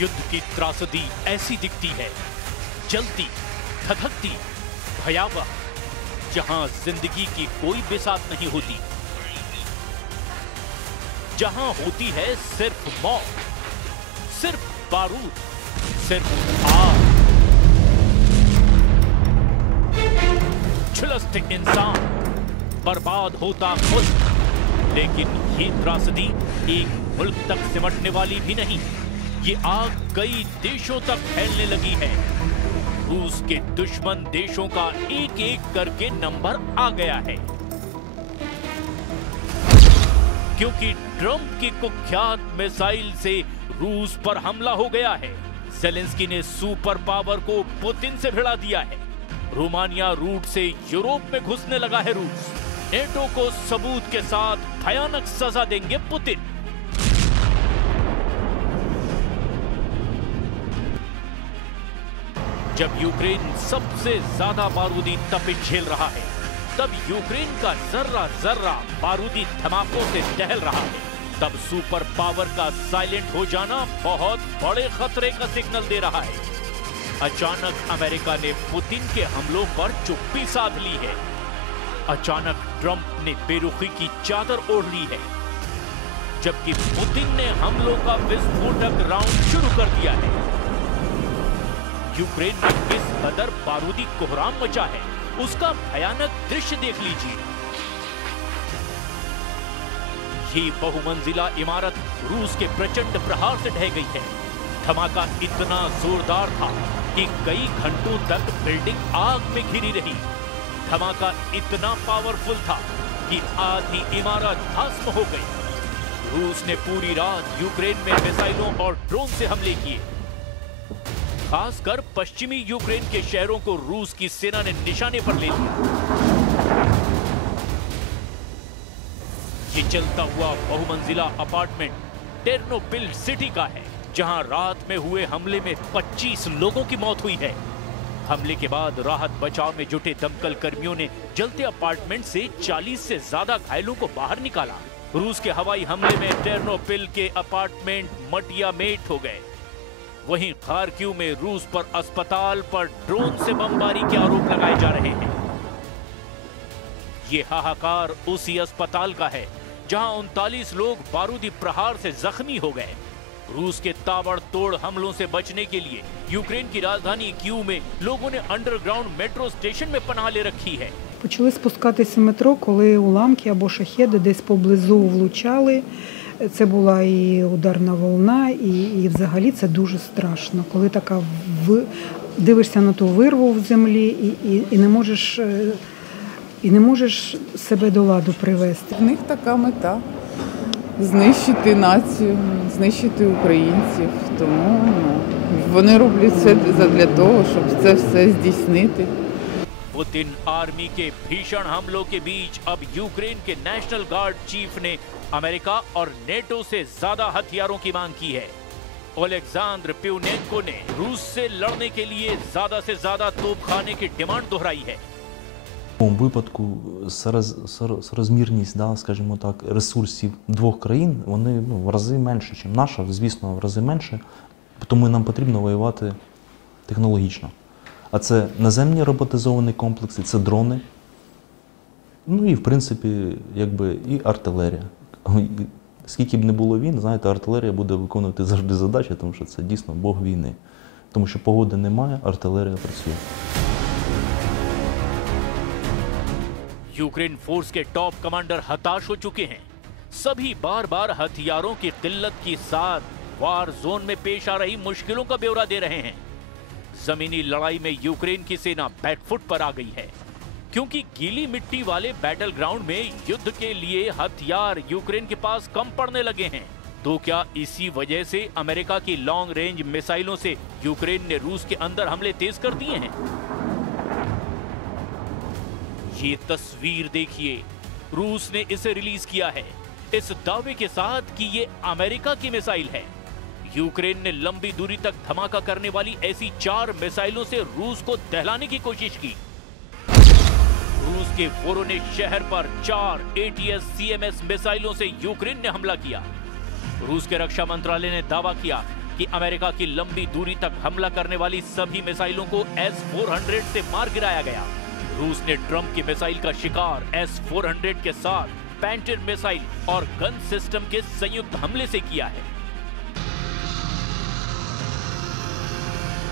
युद्ध की त्रासदी ऐसी दिखती है, जलती, धधकती, भयावह, जहां जिंदगी की कोई बिसात नहीं होती, जहां होती है सिर्फ मौत, सिर्फ बारूद, सिर्फ आग। झुलसते इंसान, बर्बाद होता मुल्क। लेकिन ये त्रासदी एक मुल्क तक सिमटने वाली भी नहीं, ये आग कई देशों तक फैलने लगी है। रूस के दुश्मन देशों का एक एक करके नंबर आ गया है, क्योंकि ट्रंप की कुख्यात मिसाइल से रूस पर हमला हो गया है। ज़ेलेंस्की ने सुपर पावर को पुतिन से भिड़ा दिया है। रोमानिया रूट से यूरोप में घुसने लगा है रूस। नेटो को सबूत के साथ भयानक सजा देंगे पुतिन। जब यूक्रेन सबसे ज्यादा बारूदी तपिश झेल रहा है, तब यूक्रेन का जर्रा जर्रा बारूदी धमाकों से दहल रहा है, तब सुपर पावर का साइलेंट हो जाना बहुत बड़े खतरे का सिग्नल दे रहा है। अचानक अमेरिका ने पुतिन के हमलों पर चुप्पी साध ली है। अचानक ट्रंप ने बेरुखी की चादर ओढ़ ली है, जबकि पुतिन ने हमलों का विस्फोटक राउंड शुरू कर दिया है। यूक्रेन में किस कदर बारूदी कोहराम मचा है, उसका भयानक दृश्य देख लीजिए। ये बहुमंजिला इमारत रूस के प्रचंड प्रहार से ढह गई है। धमाका इतना जोरदार था कि कई घंटों तक बिल्डिंग आग में घिरी रही। धमाका इतना पावरफुल था कि आधी इमारत भस्म हो गई। रूस ने पूरी रात यूक्रेन में मिसाइलों और ड्रोन से हमले किए। खासकर पश्चिमी यूक्रेन के शहरों को रूस की सेना ने निशाने पर ले लिया। ये चलता हुआ बहुमंजिला अपार्टमेंट टेर्नोपिल सिटी का है, जहां रात में हुए हमले में 25 लोगों की मौत हुई है। हमले के बाद राहत बचाव में जुटे दमकल कर्मियों ने जलते अपार्टमेंट से 40 से ज्यादा घायलों को बाहर निकाला। रूस के हवाई हमले में टेर्नोपिल के अपार्टमेंट मटिया मेट हो गए। वहीं खार्किव में रूस पर अस्पताल पर ड्रोन से बमबारी के आरोप लगाए जा रहे हैं। ये हाहाकार उसी अस्पताल का है जहां 39 लोग बारूदी प्रहार से जख्मी हो गए। रूस के ताबड़तोड़ हमलों से बचने के लिए यूक्रेन की राजधानी कीव में लोगों ने अंडरग्राउंड मेट्रो स्टेशन में पनाह ले रखी है। Почали спускатися метро, коли уламки або шахеди десь поблизу влучали. Це була і ударна волна, і взагалі це дуже страшно. Коли така дивишся на ту вирву в землі і не можеш себе до ладу привести. В них така мета – знищити націю, знищити українців. Тому вони роблять все для того, щоб це все здійснити. पुतिन आर्मी के भीषण हमलों के बीच अब यूक्रेन के नेशनल गार्ड चीफ ने अमेरिका और नेटो से ज्यादा हथियारों की मांग की है। ओलेक्सांद्र प्यूनेन्को ने रूस से लड़ने के लिए ज्यादा से ज्यादा तोपखाने की डिमांड दोहराई है। В цьому випадку соразмірність, скажімо так, ресурсів двох країн, вони в рази менше, ніж наша, звісно, в рази менше, тому нам потрібно воювати технологічно. А це наземні роботизовані комплекси, це дрони, ну і, в принципі, якби і артилерія. Скільки б не було війн, знаєте, артилерія буде виконувати завжди задачі, тому що це дійсно бог війни. Тому що погоди немає, артилерія працює. यूक्रेन फोर्स के टॉप कमांडर हताश हो चुके हैं। सभी बार बार हथियारों की किल्लत के साथ वार जोन में पेश आ रही मुश्किलों का ब्यौरा दे रहे हैं। जमीनी लड़ाई में यूक्रेन की सेना बैकफुट पर आ गई है, क्योंकि गीली मिट्टी वाले बैटल ग्राउंड में युद्ध के लिए हथियार यूक्रेन के पास कम पड़ने लगे हैं। तो क्या इसी वजह से अमेरिका की लॉन्ग रेंज मिसाइलों से यूक्रेन ने रूस के अंदर हमले तेज कर दिए हैं? ये तस्वीर देखिए, रूस ने इसे रिलीज किया है इस दावे के साथ कि ये अमेरिका की मिसाइल है। यूक्रेन ने लंबी दूरी तक धमाका करने वाली ऐसी 4 मिसाइलों से रूस को दहलाने की कोशिश की। रूस के वोरोनेज शहर पर 4 ATACMS मिसाइलों से यूक्रेन ने हमला किया। रूस के रक्षा मंत्रालय ने दावा किया कि अमेरिका की लंबी दूरी तक हमला करने वाली सभी मिसाइलों को S-400 से मार गिराया गया। रूस ने ट्रंप की मिसाइल का शिकार S-400 के साथ पैंटर मिसाइल और गन सिस्टम के संयुक्त हमले से किया है।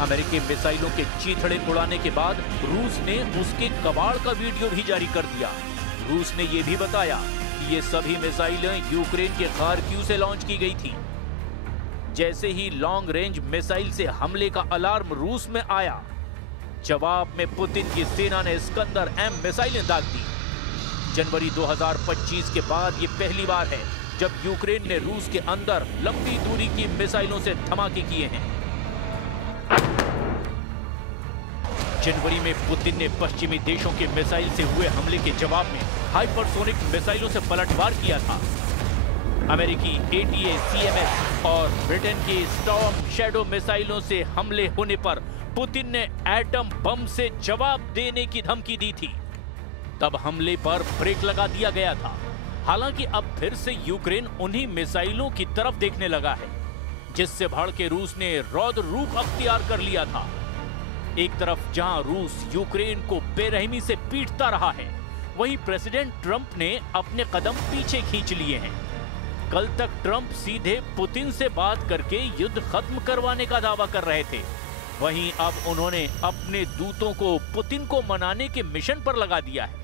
अमेरिकी मिसाइलों के चीथड़े उड़ाने के बाद रूस ने उसके कबाड़ का वीडियो भी जारी कर दिया। रूस ने यह भी बताया कि ये सभी मिसाइलें यूक्रेन के खार्किव से लॉन्च की गई थी। जैसे ही लॉन्ग रेंज मिसाइल से हमले का अलार्म रूस में आया, जवाब में पुतिन की सेना ने स्कंदर M मिसाइलें दाग दी। जनवरी 2025 के बाद ये पहली बार है जब यूक्रेन ने रूस के अंदर लंबी दूरी की मिसाइलों से धमाके किए हैं। जनवरी में पुतिन ने पश्चिमी देशों के मिसाइल से हुए हमले के जवाब में हाइपरसोनिक मिसाइलों से पलटवार किया था। अमेरिकी ATACMS और ब्रिटेन के स्टॉर्म शैडो मिसाइलों से हमले होने पर पुतिन ने एटम बम से जवाब देने की धमकी दी थी। तब हमले पर ब्रेक लगा दिया गया था। हालांकि अब फिर से यूक्रेन उन्हीं मिसाइलों की तरफ देखने लगा है, जिससे भड़के रूस ने रौद्र रूप अख्तियार कर लिया था। एक तरफ जहां रूस यूक्रेन को बेरहमी से पीटता रहा है, वहीं प्रेसिडेंट ट्रंप ने अपने कदम पीछे खींच लिए हैं। कल तक ट्रंप सीधे पुतिन से बात करके युद्ध खत्म करवाने का दावा कर रहे थे, वहीं अब उन्होंने अपने दूतों को पुतिन को मनाने के मिशन पर लगा दिया है।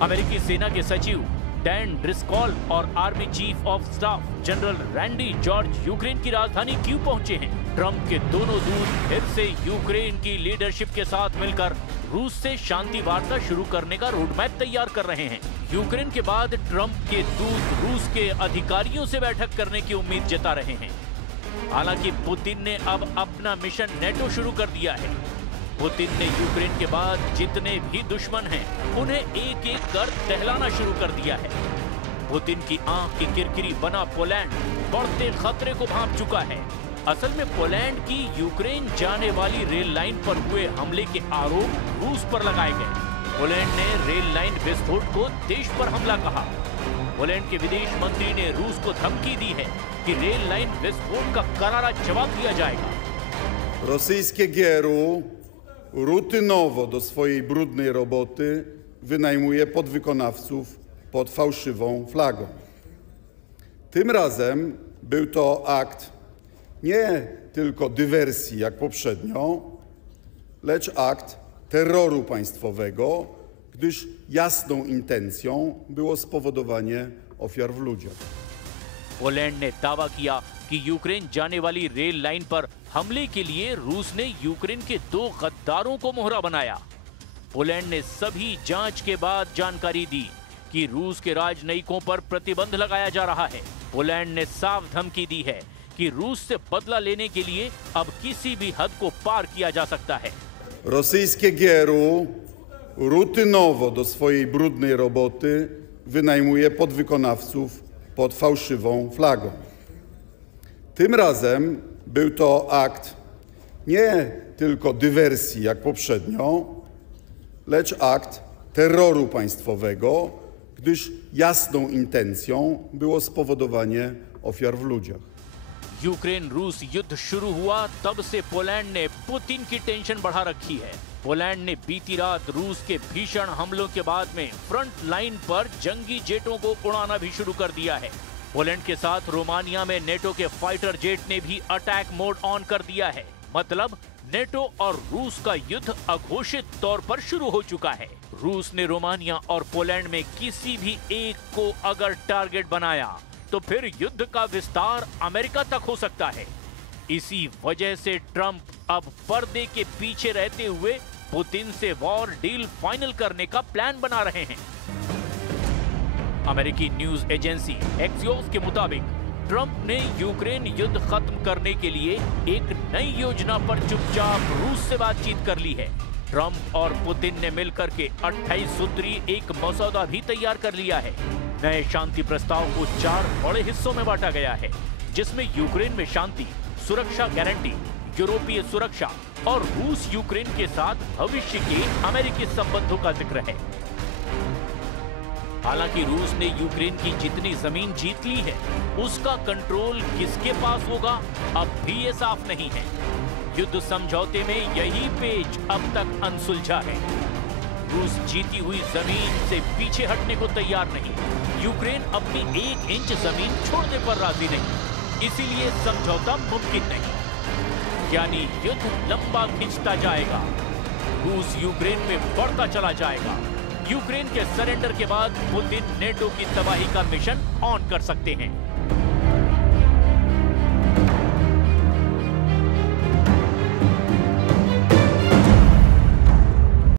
अमेरिकी सेना के सचिव डैन ड्रिस्कॉल और army chief of staff general Randy George Ukraine की राजधानी कीव पहुंचे हैं। ट्रंप के दोनों दूत फिर से यूक्रेन की लीडरशिप के साथ मिलकर रूस से शांति वार्ता शुरू करने का रोडमैप तैयार कर रहे हैं। यूक्रेन के बाद ट्रंप के दूत रूस के अधिकारियों से बैठक करने की उम्मीद जता रहे हैं। हालांकि पुतिन ने अब अपना मिशन नेटो शुरू कर दिया है। पुतिन ने यूक्रेन के बाद जितने भी दुश्मन हैं, उन्हें एक एक कर टहलाना शुरू कर दिया है। पुतिन की आंख की किरकिरी बना पोलैंड बढ़ते खतरे को भांप चुका है। असल में पोलैंड की यूक्रेन जाने वाली रेल लाइन पर हुए हमले के आरोप रूस पर लगाए गए। पोलैंड ने रेल लाइन विस्फोट को देश पर हमला कहा। पोलैंड के विदेश मंत्री ने रूस को धमकी दी है कि रेल लाइन विस्फोट का करारा जवाब दिया जाएगा। Rosyjskie GRU rutynowo do swojej brudnej roboty wynajmuje podwykonawców pod fałszywą flagą. Tym razem był to akt nie tylko dywersji jak poprzednio, lecz akt terroru państwowego, gdyż jasną intencją było spowodowanie ofiar w ludziach. Poland ने दावा किया कि Ukraine जाने वाली rail line पर हमले के लिए रूस ने यूक्रेन के 2 गद्दारों को मोहरा बनाया। पोलैंड ने सभी जांच के बाद जानकारी दी कि रूस के राजनयिकों पर प्रतिबंध लगाया जा रहा है। पोलैंड ने साफ धमकी दी है कि रूस से बदला लेने के लिए अब किसी भी हद को पार किया जा सकता है। Rosyjskie GRU rutynowo do swojej brudnej roboty wynajmuje podwykonawców pod fałszywą flagą. Tym razem był to akt nie tylko dywersji jak poprzednio, lecz akt terroru państwowego, gdyż jasną intencją było spowodowanie ofiar w ludziach. Ukraine रूस युद्ध शुरू हुआ तब से Poland ने Putin की tension बढ़ा रखी है। पोलैंड ने बीती रात रूस के भीषण हमलों के बाद में फ्रंट लाइन पर जंगी जेटों को उड़ाना भी शुरू कर दिया है। पोलैंड के साथ रोमानिया में नेटो के फाइटर जेट ने भी अटैक मोड ऑन कर दिया है। मतलब नेटो और रूस का युद्ध अघोषित तौर पर शुरू हो चुका है। रूस ने रोमानिया और पोलैंड में किसी भी एक को अगर टारगेट बनाया तो फिर युद्ध का विस्तार अमेरिका तक हो सकता है। इसी वजह से ट्रंप अब पर्दे के पीछे रहते हुए पुतिन से वॉर डील फाइनल करने का प्लान बना रहे हैं। अमेरिकी न्यूज एजेंसी एक्सियोस के मुताबिक ट्रंप ने यूक्रेन युद्ध खत्म करने के लिए एक नई योजना पर चुपचाप रूस से बातचीत कर ली है। ट्रंप और पुतिन ने मिलकर के 28 सूत्री एक मसौदा भी तैयार कर लिया है। नए शांति प्रस्ताव को 4 बड़े हिस्सों में बांटा गया है, जिसमें यूक्रेन में शांति, सुरक्षा गारंटी, यूरोपीय सुरक्षा और रूस यूक्रेन के साथ भविष्य के अमेरिकी संबंधों का जिक्र है। हालांकि रूस ने यूक्रेन की जितनी जमीन जीत ली है, उसका कंट्रोल किसके पास होगा अब भी ये साफ नहीं है। युद्ध समझौते में यही पेच अब तक अनसुलझा है। रूस जीती हुई जमीन से पीछे हटने को तैयार नहीं, यूक्रेन अपनी 1 इंच जमीन छोड़ने पर राजी नहीं, इसीलिए समझौता मुमकिन नहीं। यानी युद्ध लंबा खिंचता जाएगा, रूस यूक्रेन में बढ़ता चला जाएगा। यूक्रेन के सरेंडर के बाद पुतिन नेटो की तबाही का मिशन ऑन कर सकते हैं।